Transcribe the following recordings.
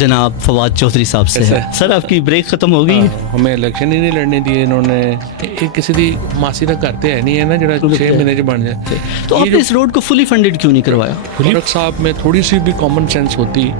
جناب فواد چودھری صاحب سے ہے. سر آپ کی بریک ختم ہو گئی ہے. ہمیں الیکشن ہی نہیں لڑنے دیے انہوں نے. کسی دی ماسی کا کرتے ہیں نہیں ہے نا جڑا 6 مہینے چ بن جائے. تو آپ نے اس روڈ کو فلی فنڈڈ کیوں نہیں کروایا؟ فارق صاحب میں تھوڑی سی بھی کامن سینس ہوتی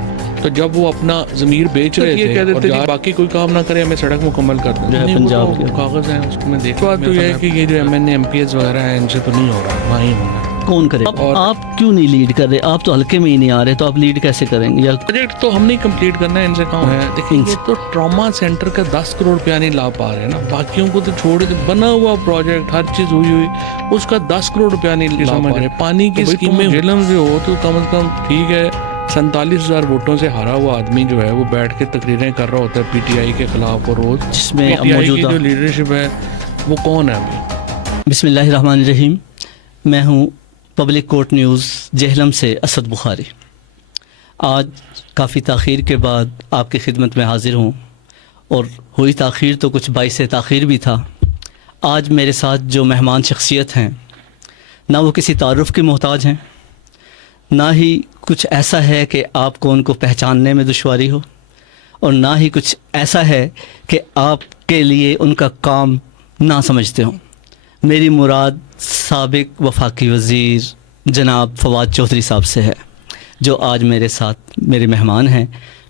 تو جب وہ اپنا ضمیر بیچ رہے تھے کہہ دیتے کہ باقی کوئی کام نہ کرے ہمیں سڑک مکمل کر دیں. پنجاب کے کاغذ ہیں اس کو میں دیکھ. بات تو یہ ہے کہ یہ جو M N A M P S وغیرہ ہیں ان سے تو نہیں ہو رہا. وہاں ہی ہونا کون کرے. آپ کیوں نہیں لیڈ کر رہے؟ آپ تو حلقے میں ہی نہیں آ رہے تو آپ لیڈ کیسے کریں گے؟ یا پروجیکٹ تو ہم نہیں کمپلیٹ کرنا ہے ان سے کام ہے. دیکھیں یہ تو ٹراما سینٹر کا 10 کروڑ روپیہ نہیں لا پا رہے نا. باقیوں کو تو چھوڑ دے. بنا ہوا پروجیکٹ ہر چیز ہوئی اس کا 10 کروڑ روپیہ نہیں لا پا رہے. پانی کی اسکیمیں جلم جو ہو تو کم از کم ٹھیک ہے. 47,000 ووٹوں سے ہارا ہوا آدمی جو ہے وہ بیٹھ کے تقریریں کر رہا ہوتا ہے پی ٹی آئی کے خلاف اور روز جس میں پی ٹی آئی کی جو لیڈرشپ ہے وہ کون ہے ابھی؟ بسم اللہ الرحمن الرحیم. میں ہوں پبلک کورٹ نیوز جہلم سے اسد بخاری. آج کافی تاخیر کے بعد آپ کی خدمت میں حاضر ہوں اور ہوئی تاخیر تو کچھ باعث تاخیر بھی تھا. آج میرے ساتھ جو مہمان شخصیت ہیں نہ وہ کسی تعارف کے محتاج ہیں نہ ہی کچھ ایسا ہے کہ آپ کو ان کو پہچاننے میں دشواری ہو اور نہ ہی کچھ ایسا ہے کہ آپ کے لیے ان کا کام نہ سمجھتے ہوں. میری مراد سابق وفاقی وزیر جناب فواد چودھری صاحب سے ہے جو آج میرے ساتھ میرے مہمان ہیں.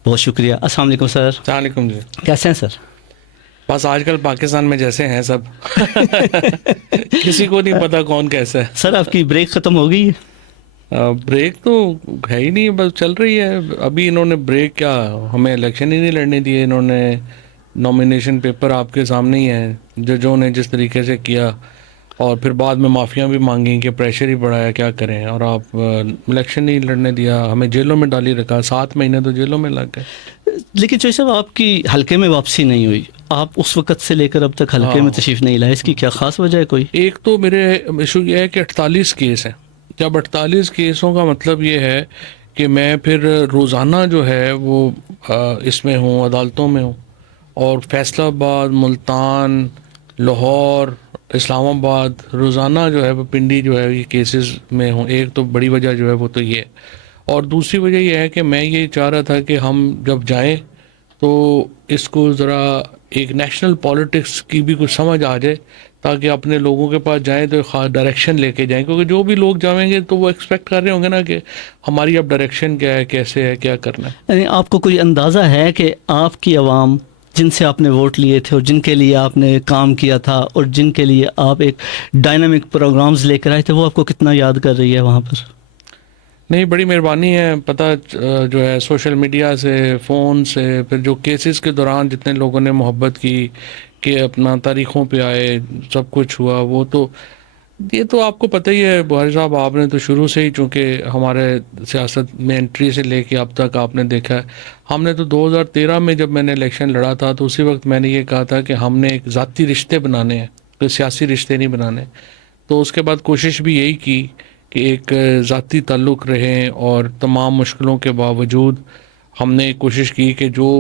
بہت شکریہ. السلام علیکم سر. السلام علیکم جی. کیسے ہیں سر؟ بس آج کل پاکستان میں جیسے ہیں سب کسی کو نہیں پتا کون کیسا ہے. سر آپ کی بریک ختم ہو گئی ہے؟ بریک تو ہے ہی نہیں, بس چل رہی ہے. ابھی انہوں نے بریک کیا, ہمیں الیکشن ہی نہیں لڑنے دیے. انہوں نے نامینیشن پیپر آپ کے سامنے ہی ہیں ججوں نے جس طریقے سے کیا اور پھر بعد میں معافیاں بھی مانگیں کہ پریشر ہی بڑھایا کیا کریں. اور آپ الیکشن نہیں لڑنے دیا, ہمیں جیلوں میں ڈالی رکھا. 7 مہینے تو جیلوں میں لگ گئے. لیکن چوہدری صاحب آپ کی حلقے میں واپسی نہیں ہوئی. آپ اس وقت سے لے کر اب تک حلقے میں تشریف نہیں لائے. اس کی کیا خاص وجہ ہے کوئی؟ ایک تو میرے ایشو یہ ہے کہ 48 کیس ہیں. جب 48 کیسوں کا مطلب یہ ہے کہ میں پھر روزانہ جو ہے وہ اس میں ہوں, عدالتوں میں ہوں. اور فیصلہ آباد, ملتان, لاہور, اسلام آباد روزانہ جو ہے وہ پنڈی جو ہے یہ کیسز میں ہوں. ایک تو بڑی وجہ جو ہے وہ تو یہ ہے. اور دوسری وجہ یہ ہے کہ میں یہ چاہ رہا تھا کہ ہم جب جائیں تو اس کو ذرا ایک نیشنل پالیٹکس کی بھی کچھ سمجھ آ جائے تاکہ اپنے لوگوں کے پاس جائیں تو خاص ڈائریکشن لے کے جائیں. کیونکہ جو بھی لوگ جائیں گے تو وہ ایکسپیکٹ کر رہے ہوں گے نا کہ ہماری اب ڈائریکشن کیا ہے, کیسے ہے, کیا کرنا ہے. یعنی آپ کو کوئی اندازہ ہے کہ آپ کی عوام جن سے آپ نے ووٹ لیے تھے اور جن کے لیے آپ نے کام کیا تھا اور جن کے لیے آپ ایک ڈائنامک پروگرامز لے کر آئے تھے وہ آپ کو کتنا یاد کر رہی ہے وہاں پر؟ نہیں, بڑی مہربانی ہے. پتہ جو ہے سوشل میڈیا سے, فون سے, پھر جو کیسز کے دوران جتنے لوگوں نے محبت کی کہ اپنا تاریخوں پہ آئے, سب کچھ ہوا, وہ تو یہ تو آپ کو پتہ ہی ہے بخاری صاحب. آپ نے تو شروع سے ہی چونکہ ہمارے سیاست میں انٹری سے لے کے اب تک آپ نے دیکھا ہے. ہم نے تو 2013 میں جب میں نے الیکشن لڑا تھا تو اسی وقت میں نے یہ کہا تھا کہ ہم نے ایک ذاتی رشتے بنانے ہیں, کوئی سیاسی رشتے نہیں بنانے. تو اس کے بعد کوشش بھی یہی کی کہ ایک ذاتی تعلق رہیں اور تمام مشکلوں کے باوجود ہم نے کوشش کی کہ جو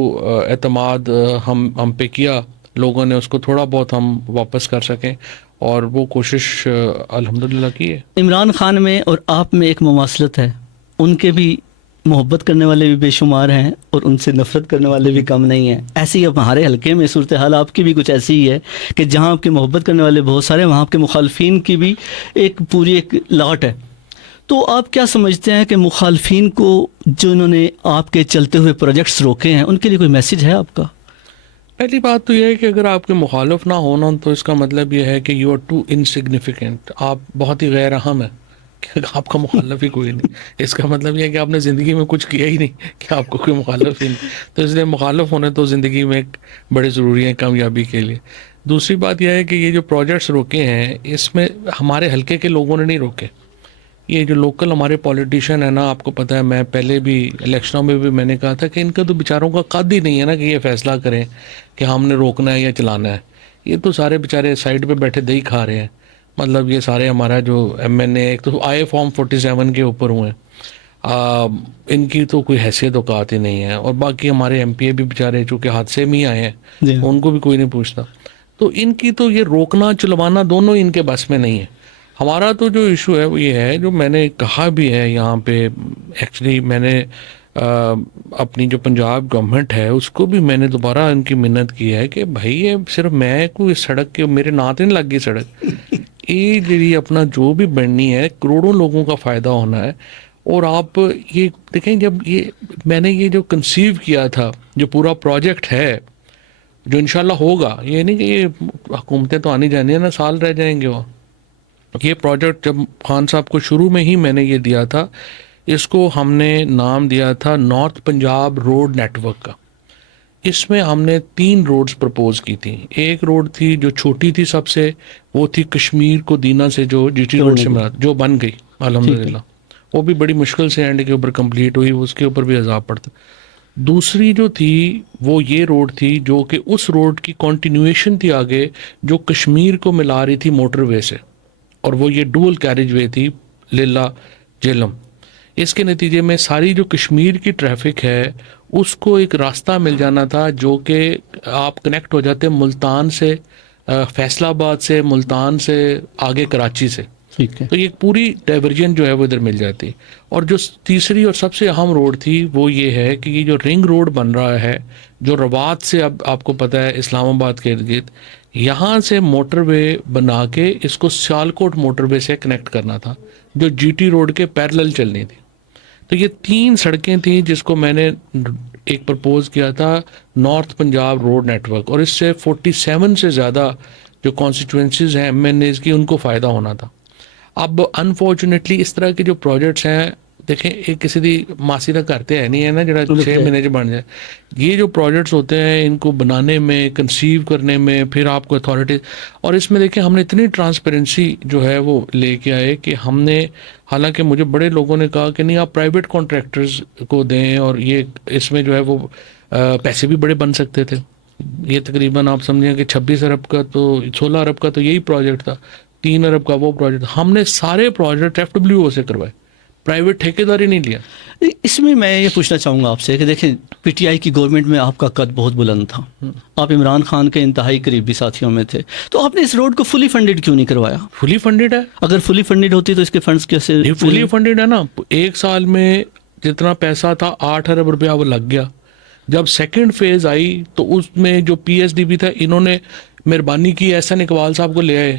اعتماد ہم پہ کیا لوگوں نے اس کو تھوڑا بہت ہم واپس کر سکیں, اور وہ کوشش الحمدللہ کی ہے. عمران خان میں اور آپ میں ایک مماثلت ہے. ان کے بھی محبت کرنے والے بھی بے شمار ہیں اور ان سے نفرت کرنے والے بھی کم نہیں ہیں. ایسی اب ہمارے حلقے میں صورتحال آپ کی بھی کچھ ایسی ہی ہے کہ جہاں آپ کے محبت کرنے والے بہت سارے وہاں آپ کے مخالفین کی بھی ایک پوری ایک لاٹ ہے. تو آپ کیا سمجھتے ہیں کہ مخالفین کو جو انہوں نے آپ کے چلتے ہوئے پروجیکٹس روکے ہیں ان کے لیے کوئی میسیج ہے آپ کا؟ پہلی بات تو یہ ہے کہ اگر آپ کے مخالف نہ ہونا تو اس کا مطلب یہ ہے کہ یو آر ٹو انسگنیفیکنٹ. آپ بہت ہی غیر اہم ہیں کہ آپ کا مخالف ہی کوئی نہیں. اس کا مطلب یہ ہے کہ آپ نے زندگی میں کچھ کیا ہی نہیں کہ آپ کو کوئی مخالف ہی نہیں. تو اس لیے مخالف ہونے تو زندگی میں بڑے ضروری ہیں کامیابی کے لیے. دوسری بات یہ ہے کہ یہ جو پروجیکٹس روکے ہیں اس میں ہمارے حلقے کے لوگوں نے نہیں روکے. یہ جو لوکل ہمارے پولیٹیشین ہیں نا, آپ کو پتہ ہے میں پہلے بھی الیکشنوں میں بھی میں نے کہا تھا کہ ان کا تو بیچاروں کا قد ہی نہیں ہے نا کہ یہ فیصلہ کریں کہ ہم نے روکنا ہے یا چلانا ہے. یہ تو سارے بیچارے سائڈ پہ بیٹھے دہی کھا رہے ہیں. مطلب یہ سارے ہمارا جو ایم این اے ایک تو آئے فارم 47 کے اوپر ہوئے ہیں, ان کی تو کوئی حیثیت اوقات ہی نہیں ہے. اور باقی ہمارے ایم پی اے بھی بیچارے چونکہ حادثے میں ہی آئے ہیں ان کو بھی کوئی نہیں پوچھتا. تو ان کی تو یہ روکنا چلوانا دونوں ان کے بس میں نہیں ہے. ہمارا تو جو ایشو ہے وہ یہ ہے جو میں نے کہا بھی ہے یہاں پہ. ایکچولی میں نے اپنی جو پنجاب گورنمنٹ ہے اس کو بھی میں نے دوبارہ ان کی منت کی ہے کہ بھائی یہ صرف میں کوئی سڑک کے میرے ناطے نہیں لگ گئی سڑک، یہ جی اپنا جو بھی بننی ہے کروڑوں لوگوں کا فائدہ ہونا ہے. اور آپ یہ دیکھیں جب میں نے یہ جو کنسیو کیا تھا جو پورا پروجیکٹ ہے جو انشاءاللہ ہوگا، یہ نہیں کہ یہ حکومتیں تو آنی جانی ہیں نا، سال رہ جائیں گے وہ. یہ پروجیکٹ جب خان صاحب کو شروع میں ہی میں نے یہ دیا تھا، اس کو ہم نے نام دیا تھا north Punjab road network کا. اس میں ہم نے 3 روڈز پرپوز کی تھیں. ایک روڈ تھی جو چھوٹی تھی سب سے، وہ تھی کشمیر کو دینا سے جو جی ٹی روڈ سے مراد، جو بن گئی الحمدللہ. وہ بھی بڑی مشکل سے اینڈ کے اوپر کمپلیٹ ہوئی، اس کے اوپر بھی عذاب پڑتا. دوسری جو تھی وہ یہ روڈ تھی جو کہ اس روڈ کی کنٹینیویشن تھی آگے، جو کشمیر کو ملا رہی تھی موٹر وے سے، اور وہ یہ ڈول کیریج وے تھی لیلا جہلم. اس کے نتیجے میں ساری جو کشمیر کی ٹریفک ہے اس کو ایک راستہ مل جانا تھا جو کہ آپ کنیکٹ ہو جاتے ملتان سے، فیصل آباد سے، ملتان سے آگے کراچی سے. تو یہ پوری ڈائیورجن جو ہے وہ ادھر مل جاتی. اور جو تیسری اور سب سے اہم روڈ تھی وہ یہ ہے کہ یہ جو رنگ روڈ بن رہا ہے جو روات سے، اب آپ کو پتہ ہے اسلام آباد کے ارد گرد، یہاں سے موٹر وے بنا کے اس کو سیالکوٹ موٹر وے سے کنیکٹ کرنا تھا جو جی ٹی روڈ کے پیرلل چلنی تھی. تو یہ 3 سڑکیں تھیں جس کو میں نے ایک پرپوز کیا تھا north Punjab road network, اور اس سے 47 سے زیادہ جو کانسٹیٹوئنسیز ہیں ایم این ایز کی ان کو فائدہ ہونا تھا. اب انفارچونیٹلی اس طرح کے جو پروجیکٹس ہیں، دیکھیں ایک کسی دی ماسی کا کرتے ہیں نہیں ہے نا جڑا 6 مہینے بن جائے. یہ جو پروجیکٹس ہوتے ہیں ان کو بنانے میں، کنسیو کرنے میں، پھر آپ کو اتھارٹیز، اور اس میں دیکھیں ہم نے اتنی ٹرانسپیرنسی جو ہے وہ لے کے آئے کہ ہم نے، حالانکہ مجھے بڑے لوگوں نے کہا کہ نہیں آپ پرائیویٹ کانٹریکٹرز کو دیں، اور یہ اس میں جو ہے وہ پیسے بھی بڑے بن سکتے تھے. یہ تقریباً آپ سمجھیں کہ 26 ارب کا تو 16 ارب کا تو یہی پروجیکٹ تھا، 3 ارب کا وہ پروجیکٹ. ہم نے سارے پروجیکٹ ایف ڈبلیو او سے کروائے، پرائیویٹ ٹھیکیداری نہیں لیا. اس میں یہ پوچھنا چاہوں گا آپ سے کہ دیکھیں پی ٹی آئی کی گورنمنٹ میں آپ کا قد بہت بلند تھا، آپ عمران خان کے انتہائی قریبی ساتھیوں میں تھے، تو آپ نے اس روڈ کو فلی فنڈڈ کیوں نہیں کروایا؟ فلی فنڈڈ ہے. اگر فلی فنڈڈ ہوتی تو اس کے فنڈز کیسے؟ فلی فنڈڈ ہے نا. ایک سال میں جتنا پیسہ تھا 8 ارب روپیہ وہ لگ گیا. جب سیکنڈ فیز آئی تو اس میں جو پی ایس ڈی بی تھا، انہوں نے مہربانی کی احسن اقبال صاحب کو لے آئے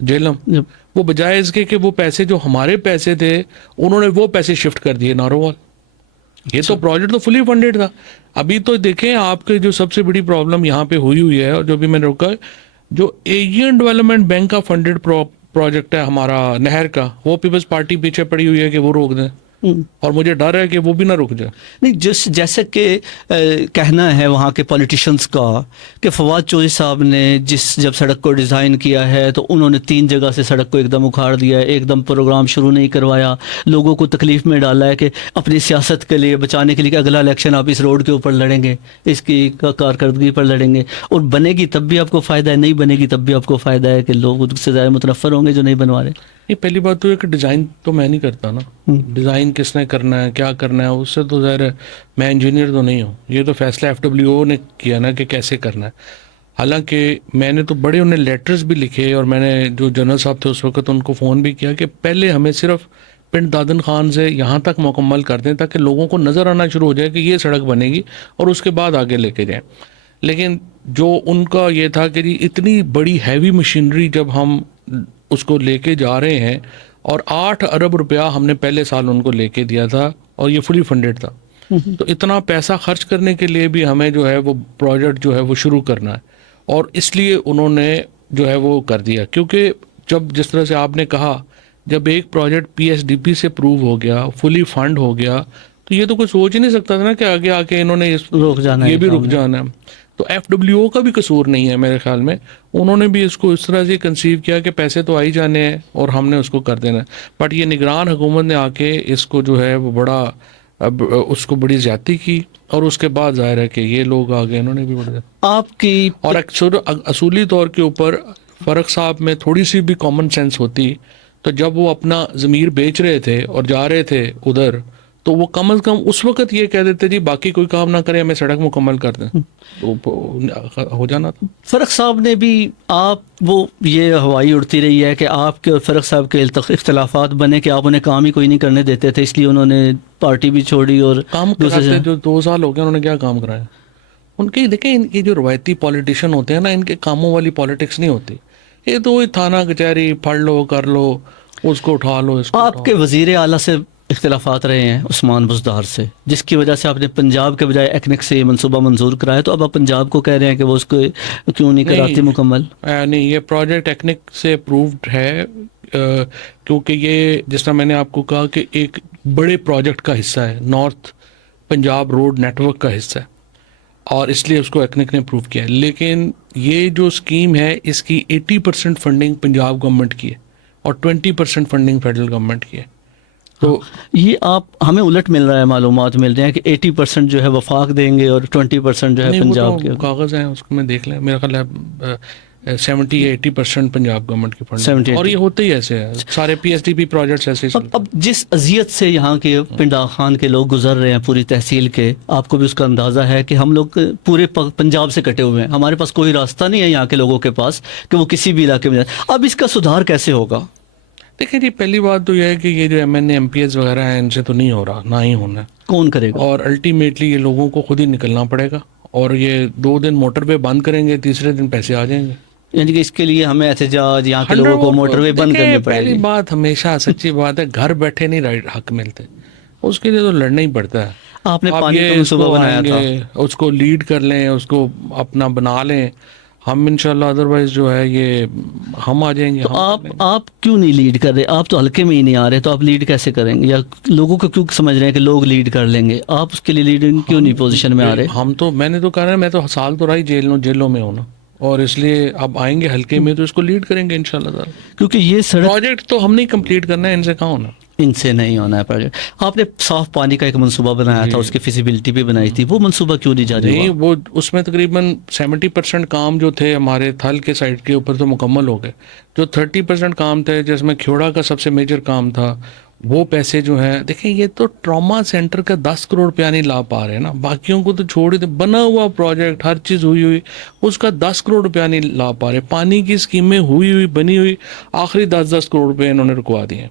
جہلم، وہ بجائے اس کے کہ وہ پیسے جو ہمارے پیسے تھے انہوں نے وہ پیسے شفٹ کر دیے نارووال. یہ تو پروجیکٹ تو فلی فنڈڈ تھا. ابھی تو دیکھیں آپ کے جو سب سے بڑی پرابلم یہاں پہ ہوئی ہے، اور جو بھی میں نے روکا، جو ایشین ڈیولپمنٹ بینک کا فنڈڈ پروجیکٹ ہے ہمارا نہر کا، وہ پیپلز پارٹی پیچھے پڑی ہوئی ہے کہ وہ روک دیں، اور مجھے ڈر ہے کہ وہ بھی نہ رک جائے. نہیں، جیسے کہ کہنا ہے وہاں کے پولیٹیشنز کا کہ فواد چودھری صاحب نے جب سڑک کو ڈیزائن کیا ہے تو انہوں نے 3 جگہ سے سڑک کو ایک دم اکھاڑ دیا ہے، ایک دم پروگرام شروع نہیں کروایا، لوگوں کو تکلیف میں ڈالا ہے کہ اپنی سیاست کے لیے بچانے کے لیے کہ اگلا الیکشن آپ اس روڈ کے اوپر لڑیں گے، اس کی کارکردگی پر لڑیں گے، اور بنے گی تب بھی آپ کو فائدہ ہے، نہیں بنے گی تب بھی آپ کو فائدہ ہے کہ لوگ اس سے زیادہ متنفر ہوں گے جو نہیں بنوا رہے. یہ پہلی بات تو ہے کہ ڈیزائن تو میں نہیں کرتا نا. ڈیزائن کس نے کرنا ہے، کیا کرنا ہے، اس سے تو ظاہر ہے میں انجینئر تو نہیں ہوں. یہ تو فیصلہ ایف ڈبلیو او نے کیا نا کہ کیسے کرنا ہے. حالانکہ میں نے تو بڑے انہیں لیٹرز بھی لکھے، اور میں نے جو جنرل صاحب تھے اس وقت ان کو فون بھی کیا کہ پہلے ہمیں صرف پنڈ دادن خان سے یہاں تک مکمل کر دیں تاکہ لوگوں کو نظر آنا شروع ہو جائے کہ یہ سڑک بنے گی، اور اس کے بعد آگے لے کے جائیں. لیکن جو ان کا یہ تھا کہ جی اتنی بڑی ہیوی مشینری جب ہم اس کو لے کے جا رہے ہیں، اور 8 ارب روپیہ ہم نے پہلے سال ان کو لے کے دیا تھا، اور یہ فلی فنڈڈ تھا. تو اتنا پیسہ خرچ کرنے کے لیے بھی ہمیں جو ہے وہ پروجیکٹ جو ہے وہ شروع کرنا ہے، اور اس لیے انہوں نے جو ہے وہ کر دیا. کیونکہ جب جس طرح سے آپ نے کہا، جب ایک project P S D P سے پروو ہو گیا، فلی فنڈ ہو گیا، تو یہ تو کوئی سوچ ہی نہیں سکتا تھا نا کہ آگے آ کے انہوں نے یہ بھی رک جانا ہے. تو ایف ڈبلیو او کا بھی قصور نہیں ہے میرے خیال میں، انہوں نے بھی اس کو اس طرح سے کنسیو کیا کہ پیسے تو آ ہی جانے ہیں اور ہم نے اس کو کر دینا ہے. بٹ یہ نگران حکومت نے آ کے اس کو جو ہے وہ بڑا اس کو بڑی زیادتی کی، اور اس کے بعد ظاہر ہے کہ یہ لوگ آ گئے، انہوں نے بھی بڑا آپ کی، اور اصولی طور کے اوپر فرق صاحب میں تھوڑی سی بھی کامن سینس ہوتی تو جب وہ اپنا ضمیر بیچ رہے تھے اور جا رہے تھے ادھر، تو وہ کم از کم اس وقت یہ کہہ دیتے جی باقی کوئی کام نہ کرے, ہمیں سڑک مکمل کر دیں, تو ہو جانا تھا. فرق صاحب نے بھی آپ وہ یہ ہوائی اڑتی رہی ہے کہ آپ کے اور فرق صاحب کے اختلافات بنے کہ آپ انہیں کام ہی کوئی نہیں کرنے دیتے تھے, اس لیے انہوں نے پارٹی بھی چھوڑی. اور کام کراتے جو 2 سال ہو گئے انہوں نے کیا کام کرایا ان کے. دیکھیں ان کی جو روایتی پولیٹیشین ہوتے ہیں نا, ان کے کاموں والی پالیٹکس نہیں ہوتی. یہ تو وہی تھانہ کچہری پڑھ لو کر لو, اس کو اٹھا لو اس کو. آپ کے وزیر اعلیٰ سے اختلافات رہے ہیں عثمان بزدار سے, جس کی وجہ سے آپ نے پنجاب کے بجائے ایکنک سے یہ منصوبہ منظور کرایا, تو اب آپ پنجاب کو کہہ رہے ہیں کہ وہ اس کو کیوں نہیں کراتے مکمل؟ نہیں, یہ پروجیکٹ ٹیکنک سے اپرووڈ ہے, کیونکہ یہ جس طرح میں نے آپ کو کہا کہ ایک بڑے پروجیکٹ کا حصہ ہے, north Punjab road network کا حصہ ہے, اور اس لیے اس کو ایکنک نے اپروو کیا ہے. لیکن یہ جو اسکیم ہے اس کی 80% فنڈنگ پنجاب گورنمنٹ کی ہے اور 20% فنڈنگ فیڈرل گورنمنٹ کی ہے. تو یہ آپ ہمیں الٹ مل رہا ہے, معلومات مل رہے ہیں کہ 80% جو ہے وفاق دیں گے اور 20% جو ہے پنجاب کے کاغذ ہیں, اس کو میں دیکھ لیں, میرا خیال ہے 70-80% پنجاب گورنمنٹ کی فنڈنگ, اور یہ ہوتے ہی ایسے ہے سارے P S D P projects ایسے ہی. اب جس اذیت سے یہاں کے پنڈا خان کے لوگ گزر رہے ہیں پوری تحصیل کے, آپ کو بھی اس کا اندازہ ہے کہ ہم لوگ پورے پنجاب سے کٹے ہوئے ہیں, ہمارے پاس کوئی راستہ نہیں ہے یہاں کے لوگوں کے پاس کہ وہ کسی بھی علاقے میں جائیں. اب اس کا سدھار کیسے ہوگا؟ دیکھیں جی, پہلی بات تو یہ ہے کہ یہ جو M N A M P S وغیرہ ہیں ان سے تو نہیں ہو رہا, نہ ہی ہونا ہے. کون کرے گا؟ اور الٹیمیٹلی یہ لوگوں کو خود ہی نکلنا پڑے گا, اور یہ 2 دن موٹر وے بند کریں گے, تیسرے دن پیسے آ جائیں گے. یعنی کہ اس کے لیے ہمیں احتجاج یہاں کے لوگوں کو موٹر وے بند کرنے پڑے پہلی گی. بات ہمیشہ سچی بات ہے, گھر بیٹھے نہیں رائٹ حق ملتے, اس کے لیے تو لڑنا ہی پڑتا ہے. آپ نے پانی کا منصوبہ بنایا تھا, اس کو لیڈ کر لیں, اس کو اپنا بنا لیں, ہم انشاءاللہ ادروائز جو ہے یہ ہم آ جائیں گے. تو آپ کیوں نہیں لیڈ کر رہے؟ آپ تو حلقے میں ہی نہیں آ رہے, تو آپ لیڈ کیسے کریں گے؟ یا لوگوں کو کیوں سمجھ رہے ہیں کہ لوگ لیڈ کر لیں گے, آپ اس کے لیے لیڈنگ کیوں نہیں پوزیشن میں آ رہے؟ ہم تو, میں نے تو کہا ہے, میں تو سال تو رہا ہی جیلوں میں ہونا, اور اس لیے اب آئیں گے حلقے میں تو اس کو لیڈ کریں گے انشاءاللہ. کیونکہ یہ سڑک پروجیکٹ تو ہم نہیں کمپلیٹ کرنا ہے, ان سے کہاں ہونا, ان سے نہیں ہونا ہے پروجیکٹ. آپ نے صاف پانی کا ایک منصوبہ بنایا تھا, اس کی فیزیبلٹی بھی بنائی تھی, وہ منصوبہ کیوں نہیں جاری ہوا؟ نہیں, وہ اس میں تقریباً 70% کام جو تھے ہمارے تھل کے سائڈ کے اوپر تو مکمل ہو گئے. جو 30% کام تھے جس میں کھیوڑا کا سب سے میجر کام تھا, وہ پیسے جو ہیں, دیکھیں یہ تو ٹراما سینٹر کا 10 کروڑ روپیہ نہیں لا پا رہے نا, باقیوں کو تو چھوڑ دے, بنا ہوا پروجیکٹ ہر چیز ہوئی اس کا 10 کروڑ روپیہ نہیں لا پا رہے. پانی کی اسکیمیں ہوئی بنی ہوئی, آخری 10 کروڑ روپے انہوں نے رکوا دیے.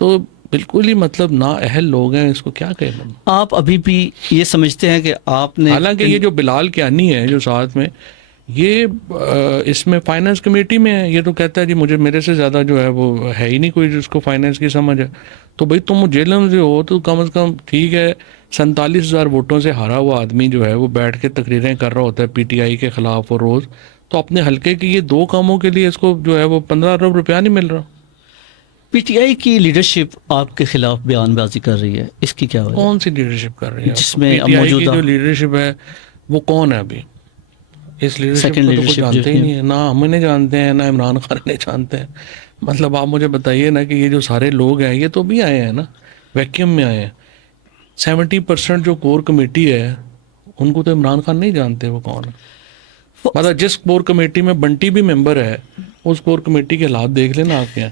تو بالکل ہی مطلب نا اہل لوگ ہیں, اس کو کیا کہیں. آپ ابھی بھی یہ سمجھتے ہیں کہ آپ نے, حالانکہ یہ جو بلال کیانی ہے جو ساتھ میں, یہ اس میں فائنانس کمیٹی میں ہے, یہ تو کہتا ہے جی میرے سے زیادہ جو ہے وہ ہے ہی نہیں کوئی جس کو فائنانس کی سمجھ ہے. تو بھائی تم جیلم سے ہو تو کم از کم ٹھیک ہے, 47,000 ووٹوں سے ہارا ہوا آدمی جو ہے وہ بیٹھ کے تقریریں کر رہا ہوتا ہے پی ٹی آئی کے خلاف اور روز, تو اپنے حلقے کے یہ 2 کاموں کے لیے اس کو جو ہے وہ 15 ارب روپیہ نہیں مل رہا. پی ٹی آئی کی لیڈرشپ آپ کے خلاف بیان بازی کر رہی ہے, اس کی کیا وجہ؟ کون سی لیڈرشپ کر رہی ہے جس میں پی ٹی آئی کی موجودہ جو لیڈرشپ ہے وہ کون ہے ابھی؟ اس لیڈرشپ کو تو کوئی جانتے ہی نہیں ہے, نہ ہم انہیں جانتے ہیں نہ عمران خان انہیں جانتے ہیں. مطلب آپ مجھے بتائیے نا کہ یہ جو سارے لوگ ہیں یہ تو بھی آئے ہیں نا, ویکیوم میں آئے ہیں. 70% جو کور کمیٹی ہے ان کو تو عمران خان نہیں جانتے وہ کون ہے. مطلب جس کور کمیٹی میں بنٹی بھی ممبر ہے, اس کور کمیٹی کے حالات دیکھ لینا آپ کے ہیں.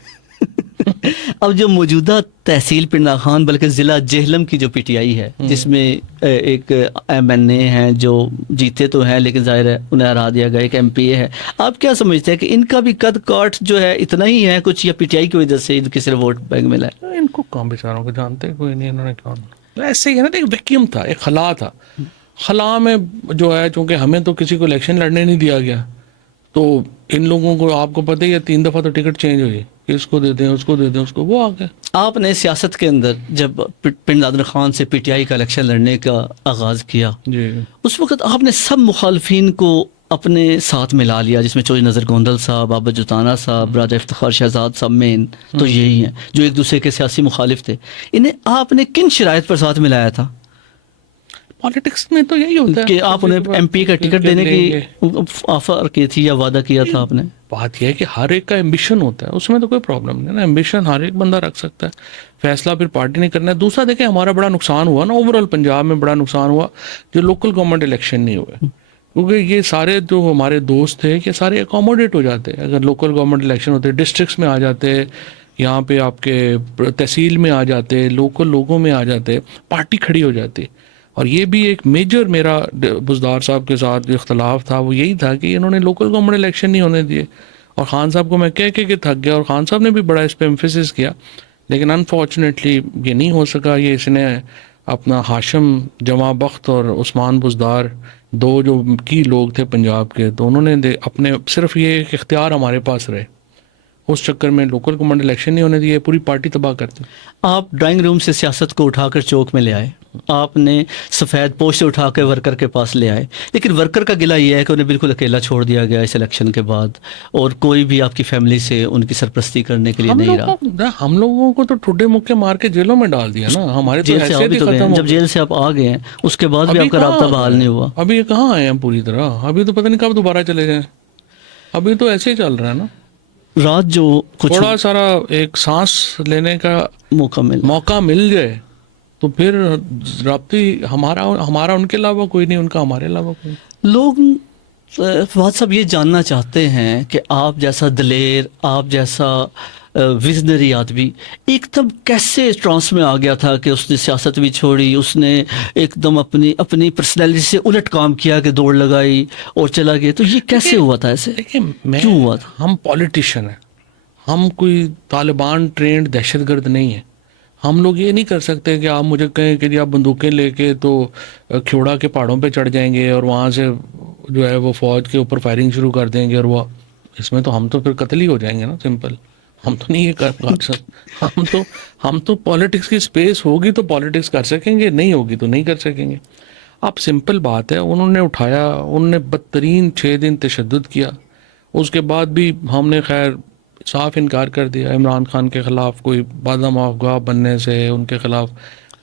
اب جو موجودہ تحصیل پنڈا خان بلکہ ضلع جہلم کی جو پی ٹی آئی ہے, جس میں ایک ایم این اے ہیں جو جیتے تو ہیں لیکن ظاہر ہے انہیں ہرا دیا گیا, ایک ایم پی اے ہے, آپ کیا سمجھتے ہیں کہ ان کا بھی قد کاٹ جو ہے اتنا ہی ہے کچھ, یا پی ٹی آئی کی وجہ سے ان کی صرف ووٹ بینک ملا ہے؟ ان کو کام بیچاروں کو جانتے کوئی نہیں, انہوں نے کیا ایسے ہی ہے نا. ایک ویکیوم تھا, ایک خلا تھا, خلا میں جو ہے چونکہ ہمیں تو کسی کو الیکشن لڑنے نہیں دیا گیا, تو ان لوگوں کو آپ کو پتہ ہی ہے 3 دفعہ تو ٹکٹ چینج ہوئی, اس کو دے دیں اس کو دے دیں اس کو, وہ آ گئے. آپ نے سیاست کے اندر جب پنڈ نادر خان سے پی ٹی آئی کا الیکشن لڑنے کا آغاز کیا, جی اس وقت آپ نے سب مخالفین کو اپنے ساتھ ملا لیا, جس میں چوری نظر گوندل صاحب, بابا جوتانا صاحب, راجہ افتخار شہزاد صاحب مین تو یہی ہیں جو ایک دوسرے کے سیاسی مخالف تھے. انہیں آپ نے کن شرائط پر ساتھ ملایا تھا؟ پالیٹکس میں تو یہی ہوتا ہے کہ آپ انہیں ایم پی کا ٹکٹ دینے کی آفر کی تھی یا وعدہ کیا تھا آپ نے؟ بات یہ ہے کہ ہر ایک کا ایمبیشن ہوتا ہے, اس میں تو کوئی پرابلم نہیں نا, ایمبیشن ہر ایک بندہ رکھ سکتا ہے, فیصلہ پھر پارٹی نے کرنا ہے. دوسرا دیکھیں ہمارا بڑا نقصان ہوا نا, اوور آل پنجاب میں بڑا نقصان ہوا جو لوکل گورنمنٹ الیکشن نہیں ہوئے, کیونکہ یہ سارے جو ہمارے دوست تھے یہ سارے اکوموڈیٹ ہو جاتے. اگر لوکل گورنمنٹ الیکشن ہوتے ڈسٹرکٹس میں آ جاتے یہاں پہ آپ کے تحصیل میں آ جاتے, لوکل لوگوں میں آ جاتے, پارٹی کھڑی ہو جاتی. اور یہ بھی ایک میجر میرا بزدار صاحب کے ساتھ جو اختلاف تھا وہ یہی تھا کہ انہوں نے لوکل گورنمنٹ الیکشن نہیں ہونے دیے, اور خان صاحب کو میں کہہ کے تھک گیا, اور خان صاحب نے بھی بڑا اس پہ ایمفیسس کیا, لیکن انفارچونیٹلی یہ نہیں ہو سکا. یہ اس نے اپنا ہاشم جمع بخت اور عثمان بزدار, دو جو کی لوگ تھے پنجاب کے, تو انہوں نے اپنے صرف یہ ایک اختیار ہمارے پاس رہے, اس چکر میں لوکل گورنمنٹ الیکشن نہیں ہونے دیے, پوری پارٹی تباہ کرتے. آپ ڈرائنگ روم سے سیاست کو اٹھا کر چوک میں لے آئے, آپ نے سفید پوش سے اٹھا کے ورکر کے پاس لے آئے, لیکن ورکر کا گلہ یہ ہے کہ انہیں بالکل اکیلا چھوڑ دیا گیا اس الیکشن کے بعد, اور کوئی بھی آپ کی فیملی سے ان کی سرپرستی کرنے کے لیے نہیں رہا. ہم لوگوں کو تو ٹھڈے مکے مار کے جیلوں میں ڈال دیا نا, ہمارے تو جیل سے آپ بھی تو گئے ہیں, جب جیل سے آپ آ گئے ہیں اس کے بعد بھی آپ کا رابطہ بحال نہیں ہوا. ابھی یہ کہاں آئے ہیں پوری طرح, ابھی تو پتہ نہیں کب دوبارہ چلے جائیں, ابھی تو ایسے ہی چل رہا ہے نا. رات جو کچھ تھوڑا سارا ایک سانس لینے کا موقع مل جائے تو پھر رابطی ہمارا ان کے علاوہ کوئی نہیں, ان کا ہمارے علاوہ کوئی نہیں. لوگ فواد صاحب یہ جاننا چاہتے ہیں کہ آپ جیسا دلیر, آپ جیسا وزنری آدمی ایک دم کیسے ٹرانس میں آ گیا تھا کہ اس نے سیاست بھی چھوڑی, اس نے ایک دم اپنی پرسنالٹی سے الٹ کام کیا کہ دوڑ لگائی اور چلا گیا. تو یہ کیسے ہوا تھا, ایسے کیوں ہوا تھا؟ ہم پولیٹیشین ہیں, ہم کوئی طالبان ٹرینڈ دہشت گرد نہیں ہیں. ہم لوگ یہ نہیں کر سکتے کہ آپ مجھے کہیں کہ جی آپ بندوقیں لے کے تو کھیوڑا کے پہاڑوں پہ چڑھ جائیں گے اور وہاں سے جو ہے وہ فوج کے اوپر فائرنگ شروع کر دیں گے, اور وہ اس میں تو ہم تو پھر قتل ہی ہو جائیں گے نا, سمپل. ہم تو نہیں یہ کر سکتے, ہم تو پالیٹکس کی اسپیس ہوگی تو پالیٹکس کر سکیں گے, نہیں ہوگی تو نہیں کر سکیں گے. اب سمپل بات ہے, انہوں نے اٹھایا, انہوں نے بدترین 6 دن تشدد کیا, اس کے بعد بھی ہم نے خیر صاف انکار کر دیا. عمران خان کے خلاف کوئی بادام افواہ بننے سے, ان کے خلاف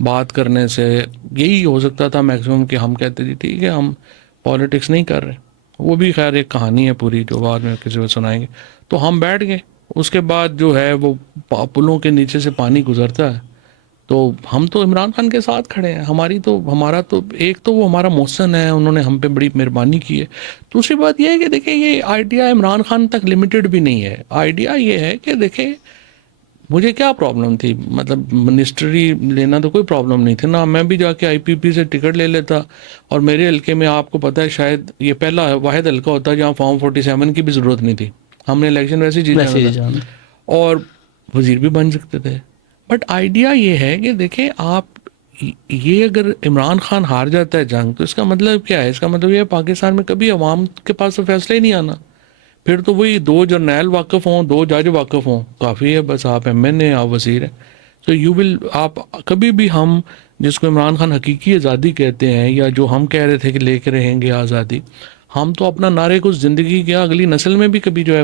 بات کرنے سے یہی ہو سکتا تھا میکسیمم کہ ہم کہتے تھے ٹھیک ہے ہم پالیٹکس نہیں کر رہے. وہ بھی خیر ایک کہانی ہے پوری جو بعد میں کسی کو سنائیں گے. تو ہم بیٹھ گئے, اس کے بعد جو ہے وہ پلوں کے نیچے سے پانی گزرتا ہے, تو ہم تو عمران خان کے ساتھ کھڑے ہیں. ہمارا تو ایک تو وہ ہمارا محسن ہے, انہوں نے ہم پہ بڑی مہربانی کی ہے. دوسری بات یہ ہے کہ دیکھیں یہ آئیڈیا عمران خان تک لمیٹڈ بھی نہیں ہے. آئیڈیا یہ ہے کہ دیکھیں مجھے کیا پرابلم تھی, مطلب منسٹری لینا تو کوئی پرابلم نہیں تھی نا, میں بھی جا کے IPP سے ٹکٹ لے لیتا. اور میرے حلقے میں آپ کو پتہ ہے شاید یہ پہلا واحد حلقہ ہوتا ہے جہاں فارم 47 کی بھی ضرورت نہیں تھی, ہم نے الیکشن ویسے ہی جیتا اور وزیر بھی بن سکتے تھے. بٹ آئیڈیا یہ ہے کہ دیکھیں آپ یہ اگر عمران خان ہار جاتا ہے جنگ تو اس کا مطلب کیا ہے, اس کا مطلب یہ ہے پاکستان میں کبھی عوام کے پاس تو فیصلہ ہی نہیں آنا. پھر تو وہی 2 جرنیل واقف ہوں, 2 جج واقف ہوں, کافی ہے بس. آپ MN آپ وزیر ہیں, تو آپ کبھی بھی ہم جس کو عمران خان حقیقی آزادی کہتے ہیں, یا جو ہم کہہ رہے تھے کہ لے کے رہیں گے آزادی, ہم تو اپنا نعرے کو زندگی کیا اگلی نسل میں بھی کبھی جو ہے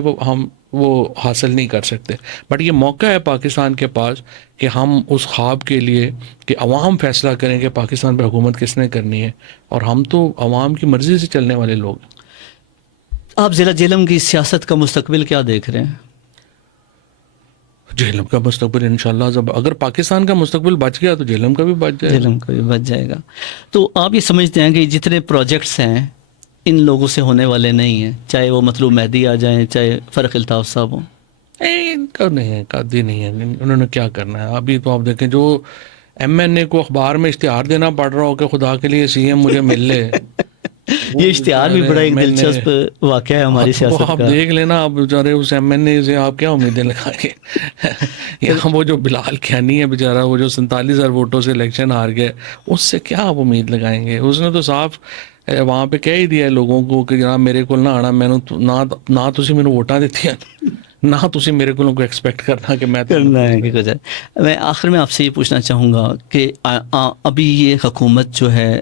وہ حاصل نہیں کر سکتے. بٹ یہ موقع ہے پاکستان کے پاس کہ ہم اس خواب کے لیے کہ عوام فیصلہ کریں کہ پاکستان پہ حکومت کس نے کرنی ہے, اور ہم تو عوام کی مرضی سے چلنے والے لوگ ہیں. آپ ضلع جہلم کی سیاست کا مستقبل کیا دیکھ رہے ہیں؟ جہلم کا مستقبل انشاءاللہ جب اگر پاکستان کا مستقبل بچ گیا تو جہلم کا بھی بچ جائے گا. جہلم کا بھی بچ جائے گا. تو آپ یہ سمجھتے ہیں کہ جتنے پروجیکٹس ہیں ان لوگوں سے ہونے والے نہیں ہیں, چاہے وہ مطلوب مہدی آ جائیں, چاہے فرق الطاف صاحب ہوں؟ ان کا نہیں ہے, قادی نہیں ہے. انہوں نے کیا کرنا ہے ابھی تو آپ دیکھیں, جو MNA کو اخبار میں اشتہار دینا پڑ رہا ہو کہ خدا کے لیے CM مجھے مل لے, یہ اشتہار بھی بڑا ایک دلچسپ واقعہ ہے ہماری سیاست کا. آپ دیکھ لینا, آپ بیچارے اس MNA سے آپ کیا امیدیں لگائیں گے. یہاں وہ جو بلال کھیانی ہے بیچارہ, وہ جو 47,000 ووٹوں سے الیکشن ہار گئے, اس سے کیا آپ امید لگائیں گے. اس نے تو صاف وہاں پہ کہہ ہی دیا ہے لوگوں کو کہ جناب میرے کو نہ آنا, میں نہ تسی میرے ووٹاں دیتی ہیں, نہ تسی میرے کو ایکسپیکٹ کرنا کہ میں کرنا ہے کہ کچھ. میں آخر میں آپ سے یہ پوچھنا چاہوں گا کہ ابھی یہ حکومت جو ہے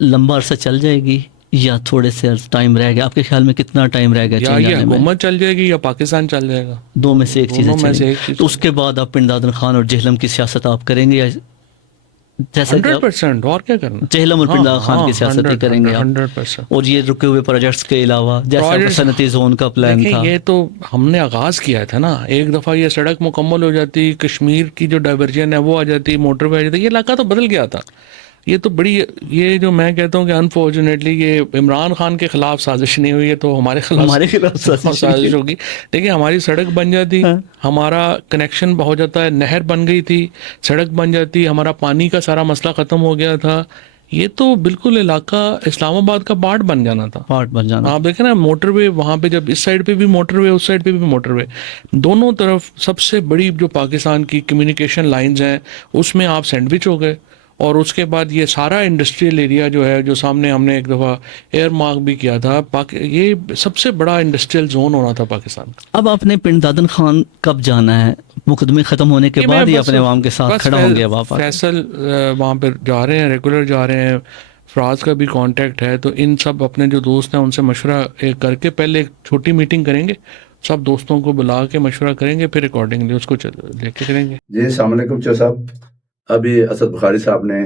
لمبا عرصہ چل جائے گی یا تھوڑے سے ٹائم رہ گیا؟ آپ کے خیال میں کتنا ٹائم رہ گیا؟ یا یہ حکومت چل جائے گی یا پاکستان چل جائے گا, 2 میں سے ایک چیز. تو اس کے بعد آپ پنڈادن خان اور جہلم کی سیاست آپ کریں گے, یا جیسا 100%, اور کیا کرنا, جہلم اور پنڈا خان کی سیاست ہی کریں گے 100%. اور یہ رکے ہوئے پروجیکٹس کے علاوہ جیسا صنعتی زون کا پلان تھا, یہ تو ہم نے آغاز کیا تھا نا, ایک دفعہ یہ سڑک مکمل ہو جاتی, کشمیر کی جو ڈائیورژن ہے وہ آ جاتی, موٹر وے آ جاتی, یہ علاقہ تو بدل گیا تھا. یہ تو بڑی، یہ جو میں کہتا ہوں کہ انفارچونیٹلی یہ عمران خان کے خلاف سازش نہیں ہوئی ہے تو ہمارے ہمارے خلاف خلاف سازش ہوگی. دیکھیں ہماری سڑک بن جاتی، ہاں. ہمارا کنیکشن ہو جاتا ہے، نہر بن گئی تھی، سڑک بن جاتی، ہمارا پانی کا سارا مسئلہ ختم ہو گیا تھا. یہ تو بالکل علاقہ اسلام آباد کا پارٹ بن جانا تھا. پارٹ بن جانا. آپ دیکھیں نا موٹر وے وہاں پہ، جب اس سائڈ پہ بھی موٹر وے اس سائڈ پہ بھی موٹر وے، دونوں طرف سب سے بڑی جو پاکستان کی کمیونیکیشن لائنز ہیں اس میں آپ سینڈوچ ہو گئے. اور اس کے بعد یہ سارا انڈسٹریل ایریا جو ہے، جو سامنے ہم نے ایک دفعہ ایئر مارک بھی کیا تھا، یہ سب سے بڑا انڈسٹریل زون ہونا تھا پاکستان کا. اب آپ نے پنڈ دادن خان کب جانا ہے؟ مقدمے ختم ہونے کے بعد ہی اپنے عوام کے ساتھ کھڑا ہوں گے اب آپ؟ فیصل وہاں پہ جا رہے ہیں، ریگولر جا رہے ہیں، فراز کا بھی کانٹیکٹ ہے، تو ان سب اپنے جو دوست ہیں ان سے مشورہ کر کے پہلے ایک چھوٹی میٹنگ کریں گے، سب دوستوں کو بلا کے مشورہ کریں گے، پھر اکارڈنگلی اس کو لے کے کریں گے. جی السلام علیکم چو صاحب. ابھی اسد بخاری صاحب نے،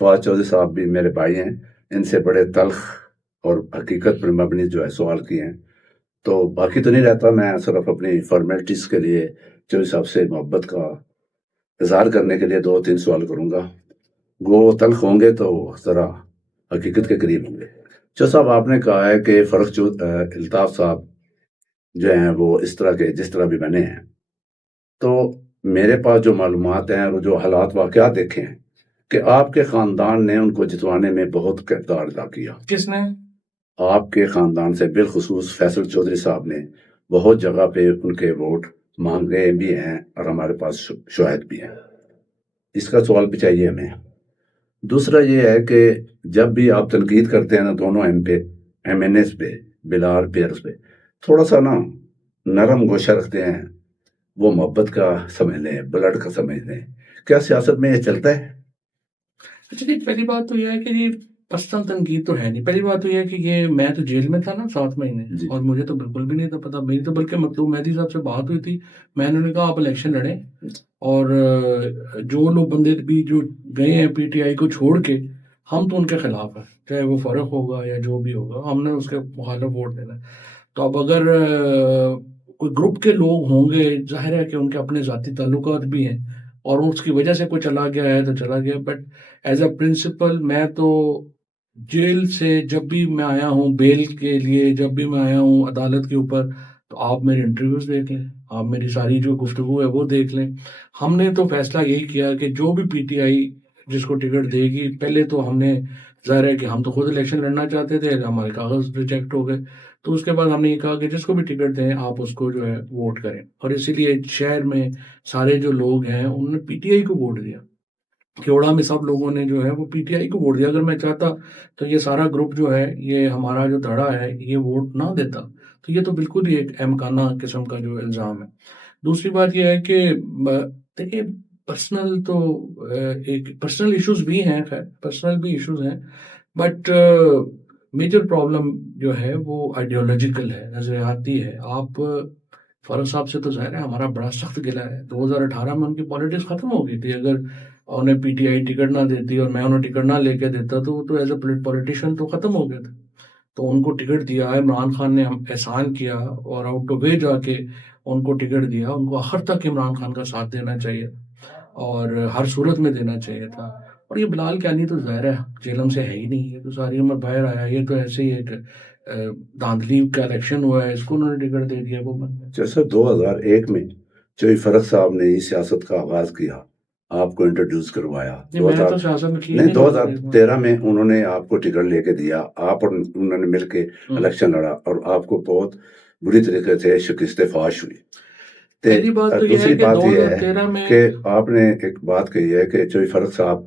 فواد چودھری صاحب بھی میرے بھائی ہیں، ان سے بڑے تلخ اور حقیقت پر مبنی جو ہے سوال کیے ہیں. تو باقی تو نہیں رہتا، میں صرف اپنی فارمیلٹیز کے لیے چودھری صاحب سے محبت کا اظہار کرنے کے لیے 2-3 سوال کروں گا. وہ تلخ ہوں گے تو ذرا حقیقت کے قریب ہوں گے. چودھری صاحب آپ نے کہا ہے کہ الطاف صاحب جو ہیں وہ اس طرح کے جس طرح بھی بنے ہیں، تو میرے پاس جو معلومات ہیں اور جو حالات واقعات دیکھے ہیں کہ آپ کے خاندان نے ان کو جتوانے میں بہت کردار ادا کیا. کس نے؟ آپ کے خاندان سے، بالخصوص فیصل چودھری صاحب نے بہت جگہ پہ ان کے ووٹ مانگے بھی ہیں اور ہمارے پاس شواہد بھی ہیں. اس کا سوال بھی چاہیے ہمیں. دوسرا یہ ہے کہ جب بھی آپ تنقید کرتے ہیں نا دونوں ایم این ایس پہ، بلال پیئرس پہ، تھوڑا سا نا نرم گوشہ رکھتے ہیں، وہ محبت کا سمجھ لیں، بلڈ کا سمجھ لیں. کیا سیاست میں یہ چلتا ہے؟ اچھا جی، پہلی بات تو یہ ہے کہ یہ پرسنل تنقید تو ہے نہیں. پہلی بات تو یہ ہے کہ یہ میں تو جیل میں تھا نا 7 مہینے، اور مجھے تو بالکل بھی نہیں تھا پتا. میری تو بلکہ مطلوب مہدی صاحب سے بات ہوئی تھی، میں نے کہا آپ الیکشن لڑیں، اور جو لوگ بندے بھی جو گئے ہیں پی ٹی آئی کو چھوڑ کے، ہم تو ان کے خلاف ہیں، چاہے وہ فرق ہوگا یا جو بھی ہوگا، ہم نے اس کے مخالف ووٹ دینا ہے. تو اب اگر کوئی گروپ کے لوگ ہوں گے، ظاہر ہے کہ ان کے اپنے ذاتی تعلقات بھی ہیں، اور اس کی وجہ سے کوئی چلا گیا ہے تو چلا گیا. بٹ ایز اے پرنسپل میں تو جیل سے جب بھی میں آیا ہوں بیل کے لیے، جب بھی میں آیا ہوں عدالت کے اوپر، تو آپ میری انٹرویوز دیکھ لیں، آپ میری ساری جو گفتگو ہے وہ دیکھ لیں. ہم نے تو فیصلہ یہی کیا کہ جو بھی پی ٹی آئی جس کو ٹکٹ دے گی، پہلے تو ہم نے، ظاہر ہے کہ ہم تو خود الیکشن لڑنا چاہتے تھے، ہمارے کاغذ ریجیکٹ ہو گئے، تو اس کے بعد ہم نے یہ کہا کہ جس کو بھی ٹکٹ دیں آپ اس کو جو ہے ووٹ کریں. اور اسی لیے شہر میں سارے جو لوگ ہیں انہوں نے پی ٹی آئی کو ووٹ دیا. کیوڑا میں سب لوگوں نے جو ہے وہ پی ٹی آئی کو ووٹ دیا. اگر میں چاہتا تو یہ سارا گروپ جو ہے، یہ ہمارا جو دھڑا ہے، یہ ووٹ نہ دیتا. تو یہ تو بالکل ہی ایک احمقانہ قسم کا جو الزام ہے. دوسری بات یہ ہے کہ دیکھیے پرسنل تو ایک پرسنل ایشوز بھی ہیں، خیر پرسنل بھی ایشوز ہیں، بٹ میجر پرابلم جو ہے وہ آئیڈیالوجیکل ہے، نظریاتی ہے. آپ فاروق صاحب سے تو ظاہر ہے ہمارا بڑا سخت گلہ ہے. 2018 میں ان کی پالیٹکس ختم ہو گئی تھی. اگر انہیں پی ٹی آئی ٹکٹ نہ دیتی اور میں انہیں ٹکٹ نہ لے کے دیتا تو وہ تو ایز اے پولیٹیشین تو ختم ہو گئے تھے. تو ان کو ٹکٹ دیا، عمران خان نے احسان کیا اور آؤٹ آف وے جا کے ان کو ٹکٹ دیا. ان کو آخر تک عمران خان کا ساتھ دینا چاہیے اور ہر صورت میں دینا چاہیے تھا. اور یہ بلال کیانی تو ظاہر ہے جیلم سے ہے ہی نہیں، یہ تو ساری عمر باہر آیا. یہ تو ایسے ہی ایک دھاندلی کا الیکشن ہوا ہے، اس کو انہوں نے ٹکٹ دے دیا. وہ جیسے 2001 میں چوئی فرق صاحب نے اس سیاست کا آغاز کیا، آپ کو انٹروڈیوس کروایا. 2013 میں انہوں نے آپ کو ٹکٹ لے کے دیا، آپ اور انہوں نے مل کے الیکشن لڑا اور آپ کو بہت بری طریقے سے شکست فاش ہوئی. دوسری بات یہ ہے کہ آپ نے ایک بات کہی ہے کہ چوئی فرق صاحب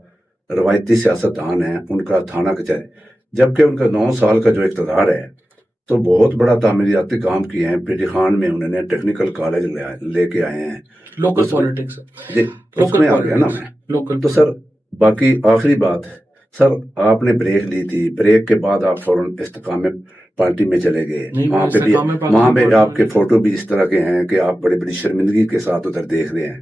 روایتی سیاست دان ہیں، ان کا تھانہ کچہری، جبکہ ان کا 9 سال کا جو اقتدار ہے تو بہت بڑا تعمیراتی کام کیے ہیں. پی ٹی خان میں انہوں نے ٹیکنیکل کالج لے کے آئے ہیں. لوکل پالیٹکس جی اس میں آ گیا نا میں. تو سر باقی آخری بات، سر آپ نے بریک لی تھی، بریک کے بعد آپ فوراً استقامت پارٹی میں چلے گئے. وہاں پہ آپ کے فوٹو بھی اس طرح کے ہیں کہ آپ بڑی بڑی شرمندگی کے ساتھ ادھر دیکھ رہے ہیں.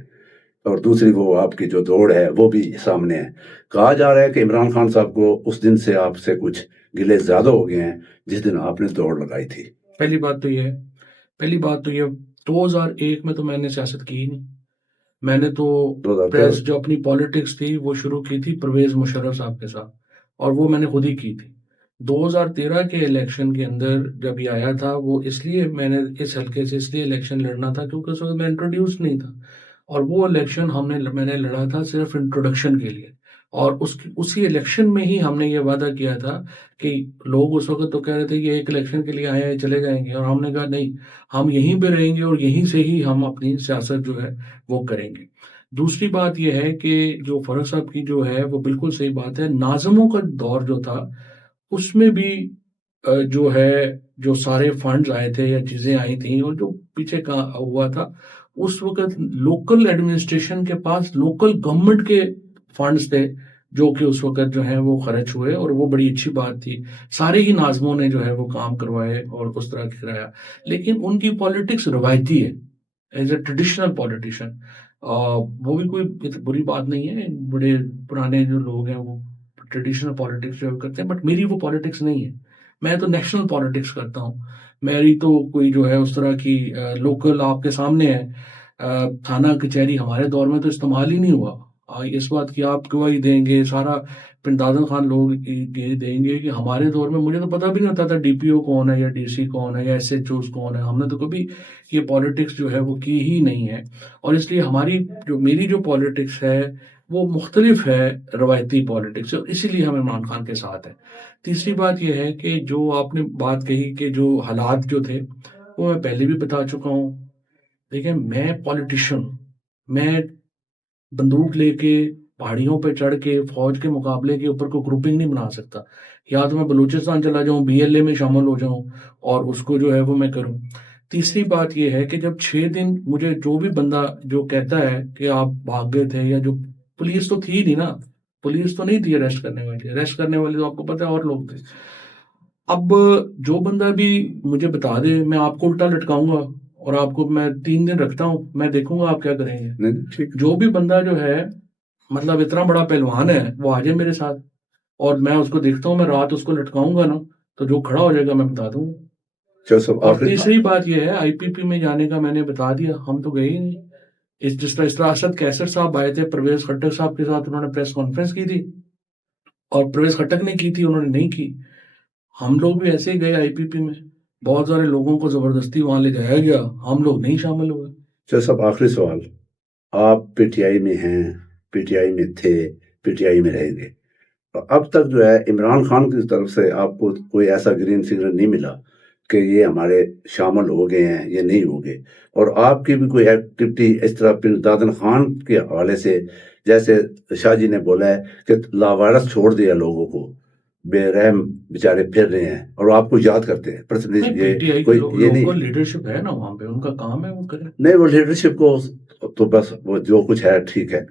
اور دوسری وہ آپ کی جو دوڑ ہے وہ بھی سامنے ہے. کہا جا رہا ہے کہ عمران خان صاحب کو اس دن سے آپ سے کچھ گلے زیادہ ہو گئے ہیں جس دن آپ نے دوڑ لگائی تھی. پہلی بات تو یہ 2001 میں تو میں نے سیاست کی ہی نہیں. میں نے تو 2013 پریس جو اپنی پالیٹکس تھی وہ شروع کی تھی پرویز مشرف صاحب کے ساتھ، اور وہ میں نے خود ہی کی تھی 2013 کے الیکشن کے اندر جب یہ آیا تھا، وہ اس لیے میں نے اس حلقے سے اس لیے الیکشن لڑنا تھا کیونکہ اس وقت میں انٹروڈیوس نہیں تھا، اور وہ الیکشن میں نے لڑا تھا صرف انٹروڈکشن کے لیے، اور اسی الیکشن میں ہی ہم نے یہ وعدہ کیا تھا کہ لوگ اس وقت تو کہہ رہے تھے کہ ایک الیکشن کے لیے آئے ہیں چلے جائیں گے، اور ہم نے کہا نہیں، ہم یہیں پہ رہیں گے اور یہیں سے ہی ہم اپنی سیاست جو ہے وہ کریں گے۔ دوسری بات یہ ہے کہ جو فرق صاحب کی جو ہے وہ بالکل صحیح بات ہے، ناظموں کا دور جو تھا اس میں بھی جو ہے جو سارے فنڈز آئے تھے یا چیزیں آئی تھیں اور جو پیچھے کا ہوا تھا، اس وقت لوکل ایڈمنسٹریشن کے پاس لوکل گورنمنٹ کے فنڈز تھے جو کہ اس وقت جو ہے وہ خرچ ہوئے، اور وہ بڑی اچھی بات تھی، سارے ہی ناظموں نے جو ہے وہ کام کروائے اور اس طرح کرایا، لیکن ان کی پالیٹکس روایتی ہے، ایز اے ٹریڈیشنل پالیٹیشین۔ وہ بھی کوئی بری بات نہیں ہے، بڑے پرانے جو لوگ ہیں وہ ٹریڈیشنل پالیٹکس جو کرتے ہیں، بٹ میری وہ پالیٹکس نہیں ہے، میں تو نیشنل پالیٹکس کرتا ہوں۔ میری تو کوئی جو ہے اس طرح کی لوکل آپ کے سامنے ہے، تھانہ کچہری ہمارے دور میں تو استعمال ہی نہیں ہوا، اس بات کی آپ گواہی دیں گے، سارا پردادن خان لوگ یہ دیں گے کہ ہمارے دور میں مجھے تو پتہ بھی نہیں ہوتا تھا ڈی پی او کون ہے یا ڈی سی کون ہے یا ایس ایچ اوز کون ہے، ہم نے تو کبھی یہ پالیٹکس جو ہے وہ کی ہی نہیں ہے، اور اس لیے میری جو پالیٹکس ہے وہ مختلف ہے روایتی پالیٹکس سے، اور اسی لیے ہم عمران خان کے ساتھ ہیں۔ تیسری بات یہ ہے کہ جو آپ نے بات کہی کہ جو حالات جو تھے وہ میں پہلے بھی بتا چکا ہوں، دیکھیں میں پالیٹیشین، میں بندوق لے کے پہاڑیوں پہ چڑھ کے فوج کے مقابلے کے اوپر کوئی گروپنگ نہیں بنا سکتا، یا تو میں بلوچستان چلا جاؤں بی ایل اے میں شامل ہو جاؤں اور اس کو جو ہے وہ میں کروں۔ تیسری بات یہ ہے کہ جب 6 دن مجھے جو بھی بندہ جو کہتا ہے کہ آپ بھاگ گئے تھے، یا جو پولیس تو تھی نہیں نا، پولیس تو نہیں تھی اریسٹ کرنے والی تو آپ کو پتہ ہے اور لوگ تھے۔ اب جو بندہ بھی مجھے بتا دے میں آپ کو الٹا لٹکاؤں گا اور آپ کو میں 3 دن رکھتا ہوں، میں دیکھوں گا آپ کیا کریں گے۔ جو بھی بندہ جو ہے مطلب اتنا بڑا پہلوان ہے وہ آ جائے میرے ساتھ، اور میں اس کو دیکھتا ہوں، میں رات اس کو لٹکاؤں گا نا تو جو کھڑا ہو جائے گا میں بتا دوں گا۔ اور تیسری بات یہ ہے آئی پی پی میں جانے کا میں نے بتا دیا، ہم تو گئے ہی نہیں۔ جس طرح اسد کیسر صاحب آئے تھے پرویز خٹک صاحب کے ساتھ، انہوں نے پریس کانفرنس کی تھی اور پرویز خٹک نے کی تھی، انہوں نے نہیں کی۔ ہم لوگ بھی ایسے ہی گئے آئی پی پی میں، بہت سارے لوگوں کو زبردستی وہاں لے جایا گیا، ہم لوگ نہیں شامل ہوئے۔ چلو صاحب آخری سوال، آپ پی ٹی آئی میں ہیں، پی ٹی آئی میں تھے، پی ٹی آئی میں رہیں گے، اب تک جو ہے عمران خان کی طرف سے آپ کو کوئی ایسا گرین سگنل نہیں ملا کہ یہ ہمارے شامل ہو گئے ہیں یہ نہیں ہو گئے، اور آپ کی بھی کوئی ایکٹیویٹی اس طرح پردادن خان کے حوالے سے، جیسے شاہ جی نے بولا ہے کہ لاوارث چھوڑ دیا لوگوں کو، بے رحم بیچارے پھر رہے ہیں اور آپ کو یاد کرتے ہیں کوئی یہ نہیں، لیڈرشپ ہے نا وہاں پہ، ان کا کام ہے وہ کریں۔ نہیں وہ لیڈرشپ کو تو بس وہ جو کچھ ہے ٹھیک ہے،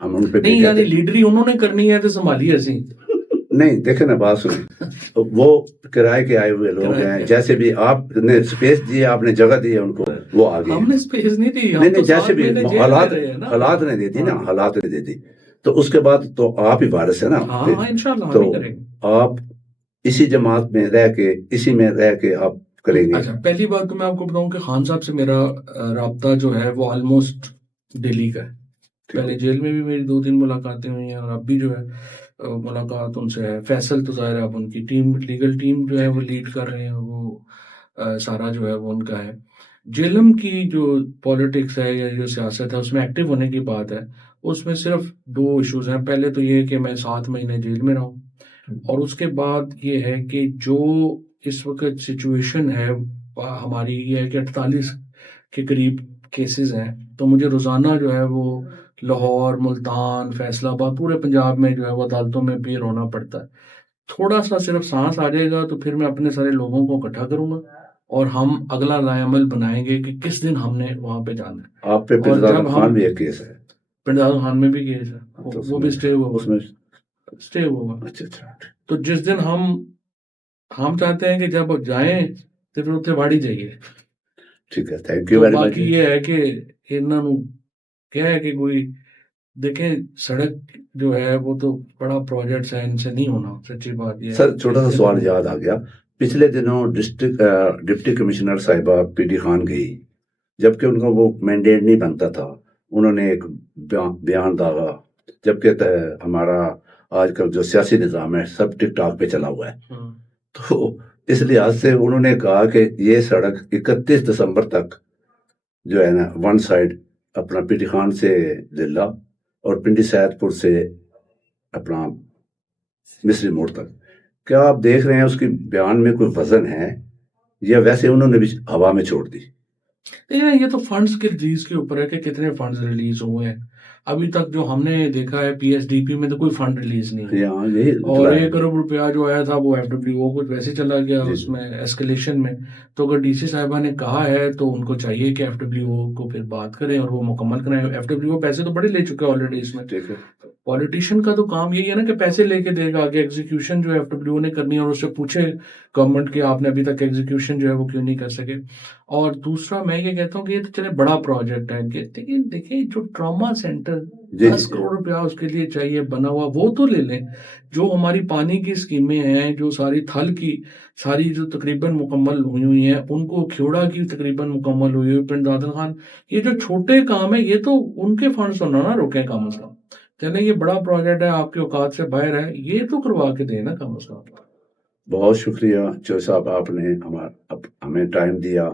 ہم ان پہ نہیں یعنی لیڈری انہوں نے کرنی ہے تو سنبھالی ایسی نہیں۔ دیکھیں نا بات سنیں، وہ کرائے کے آئے ہوئے لوگ ہیں، جیسے بھی آپ نے سپیس دی، آپ نے جگہ دی ہے ان کو، وہ آگے ہم نے سپیس نہیں دی، نہیں جیسے بھی حالات نے دے دی نا، حالات نے دے دی، تو اس کے بعد تو آپ ہی وارث ہے نا۔ تو آپ اسی جماعت میں رہ کے، اسی میں رہ کے آپ کریں گے۔ اچھا پہلی بات تو میں آپ کو بتاؤں کہ خان صاحب سے میرا رابطہ جو ہے وہ آلموسٹ ڈیلی کا ہے، پہلے جیل میں بھی میری 2-3 ملاقاتیں ہوئی ہیں، اور اب بھی جو ہے ملاقات ان سے ہے۔ فیصل تو ظاہر ہے اب ان کی ٹیم، لیگل ٹیم جو ہے وہ لیڈ کر رہے ہیں، وہ سارا جو ہے وہ ان کا ہے۔ جیلم کی جو پولیٹکس ہے یا جو سیاست ہے اس میں ایکٹیو ہونے کی بات ہے، اس میں صرف 2 ایشوز ہیں۔ پہلے تو یہ کہ میں 7 مہینے جیل میں رہوں، اور اس کے بعد یہ ہے کہ جو اس وقت سچویشن ہے ہماری یہ ہے کہ 48 کے قریب کیسز ہیں، تو مجھے روزانہ جو ہے وہ لاہور، ملتان، فیصل آباد، پورے پنجاب میں جو ہے وہ عدالتوں میں بھی رونا پڑتا ہے۔ تھوڑا سا صرف سانس آ جائے گا تو پھر میں اپنے سارے لوگوں کو اکٹھا کروں گا اور ہم اگلا لائے عمل بنائیں گے کہ کس دن ہم نے وہاں پہ جانا ہے۔ آپ پہ پردادن خان بھی ایک کیس ہے، پردادن خان میں بھی کیس ہے، وہ بھی اسٹے ہوا، اس میں اسٹے ہوا۔ اچھا تو جس دن ہم چاہتے ہیں کہ جب جائیں تو پھر اتنے واڑی جائیے۔ ٹھیک ہے، تھینک یو ویری مچ۔ باقی یہ ہے کہ انہوں کیا ہے کہ کوئی دیکھیں سڑک جو ہے وہ تو بڑا پروجیکٹس ہے، ان سے نہیں ہونا، سچی بات یہ ہے۔ سر چھوٹا سا سوال یاد آ گیا، پچھلے دنوں ڈپٹی کمشنر صاحبہ پی ٹی خان گئی، جبکہ ان کا وہ مینڈیٹ نہیں بنتا تھا، انہوں نے ایک بیان داغا، جبکہ ہمارا آج کل جو سیاسی نظام ہے سب ٹک ٹاک پہ چلا ہوا ہے، تو اس لحاظ سے انہوں نے کہا کہ یہ سڑک 31 دسمبر تک جو ہے نا ون سائڈ اپنا پیٹی خان سے ضلع اور پنڈی سید پور سے اپنا مصری موڑ تک. کیا آپ دیکھ رہے ہیں اس کی بیان میں کوئی وزن ہے یا ویسے انہوں نے بھی ہوا میں چھوڑ دی؟ یہ تو فنڈز کے ریلیز کے اوپر ہے کہ کتنے فنڈز ریلیز ہوئے ہیں. ابھی تک جو ہم نے دیکھا ہے پی ایس ڈی پی میں تو کوئی فنڈ ریلیز نہیں ہے، اور 1 کروڑ روپیہ جو آیا تھا وہ ایف ڈبلیو او کو ویسے چلا گیا اس میں ایسکلیشن میں. تو اگر ڈی سی صاحبہ نے کہا ہے تو ان کو چاہیے کہ ایف ڈبلیو او کو پھر بات کریں اور وہ مکمل کریں. ایف ڈبلیو او پیسے تو بڑے لے چکے آلریڈی اس میں. پولیٹیشین کا تو کام یہی ہے نا کہ پیسے لے کے دے گا کہ ایگزیکیوشن جو ایف ڈبلیو نے کرنی ہے اور اس سے پوچھے گورنمنٹ کہ آپ نے ابھی تک ایگزیکیوشن جو ہے وہ کیوں نہیں کر سکے. اور دوسرا میں یہ کہتا ہوں کہ یہ تو چلے بڑا پروجیکٹ ہے لیکن دیکھیں جو ٹراما سینٹر 10 کروڑ روپیہ اس کے لیے چاہیے بنا ہوا وہ تو لے لیں. جو ہماری پانی کی اسکیمیں ہیں، جو ساری تھل کی ساری جو تقریباً مکمل ہوئی ہیں، ان کو کھیوڑا کی تقریباً مکمل ہوئی ہوئی، پنڈ دادن خان، یہ جو چھوٹے کام ہیں یہ تو ان کے فنڈز تو نہ روکیں کم از کم. چلیں یہ بڑا پروجیکٹ ہے، آپ کے اوقات سے باہر ہے، یہ تو کروا کے دیں نا کم از کم. بہت شکریہ چوہے صاحب، آپ نے ہمیں ٹائم دیا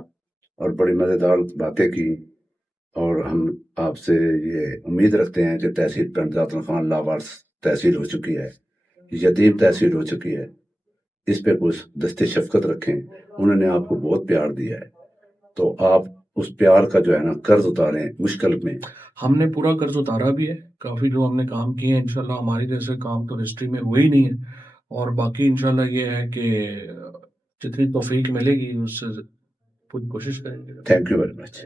اور بڑی مزیدار باتیں کی، اور ہم آپ سے یہ امید رکھتے ہیں کہ تحصیل پنڈ دادن خان لاوارث تحصیل ہو چکی ہے، یتیم تحصیل ہو چکی ہے، اس پہ کچھ دست شفقت رکھیں. انہوں نے آپ کو بہت پیار دیا ہے تو آپ اس پیار کا جو ہے نا قرض اتاریں مشکل میں. ہم نے پورا قرض اتارا بھی ہے، کافی جو ہم نے کام کیے ہیں انشاءاللہ ہماری جیسے کام تو ہسٹری میں ہوئے ہی نہیں ہے، اور باقی انشاءاللہ یہ ہے کہ جتنی توفیق ملے گی اس سے پوری کوشش کریں گے. Thank you very much.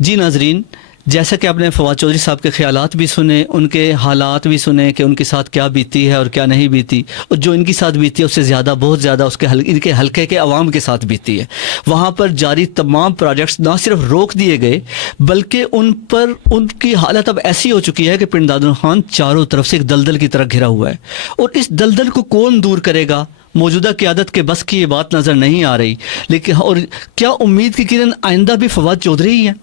جی ناظرین، جیسا کہ آپ نے فواد چودھری صاحب کے خیالات بھی سنے، ان کے حالات بھی سنے کہ ان کے ساتھ کیا بیتی ہے اور کیا نہیں بیتی، اور جو ان کے ساتھ بیتی ہے اس سے زیادہ بہت زیادہ ان کے حلقے کے عوام کے ساتھ بیتی ہے. وہاں پر جاری تمام پروجیکٹس نہ صرف روک دیے گئے بلکہ ان کی حالت اب ایسی ہو چکی ہے کہ پنڈ دادن خان چاروں طرف سے ایک دلدل کی طرح گھرا ہوا ہے، اور اس دلدل کو کون دور کرے گا؟ موجودہ قیادت کے بس کی یہ بات نظر نہیں آ رہی. لیکن اور کیا امید کی کرن آئندہ بھی فواد چودھری ہی ہیں؟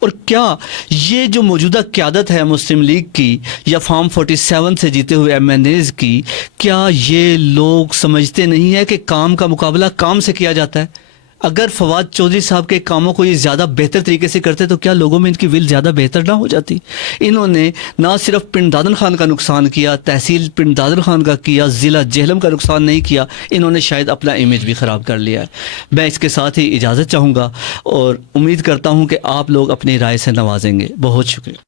اور کیا یہ جو موجودہ قیادت ہے مسلم لیگ کی یا فارم 47 سے جیتے ہوئے ایم این ایز کی، کیا یہ لوگ سمجھتے نہیں ہے کہ کام کا مقابلہ کام سے کیا جاتا ہے؟ اگر فواد چودھری صاحب کے کاموں کو یہ زیادہ بہتر طریقے سے کرتے تو کیا لوگوں میں ان کی ول زیادہ بہتر نہ ہو جاتی؟ انہوں نے نہ صرف پنڈ دادن خان کا نقصان کیا، تحصیل پنڈ دادن خان کا کیا، ضلع جہلم کا نقصان نہیں کیا، انہوں نے شاید اپنا امیج بھی خراب کر لیا ہے. میں اس کے ساتھ ہی اجازت چاہوں گا اور امید کرتا ہوں کہ آپ لوگ اپنی رائے سے نوازیں گے. بہت شکریہ.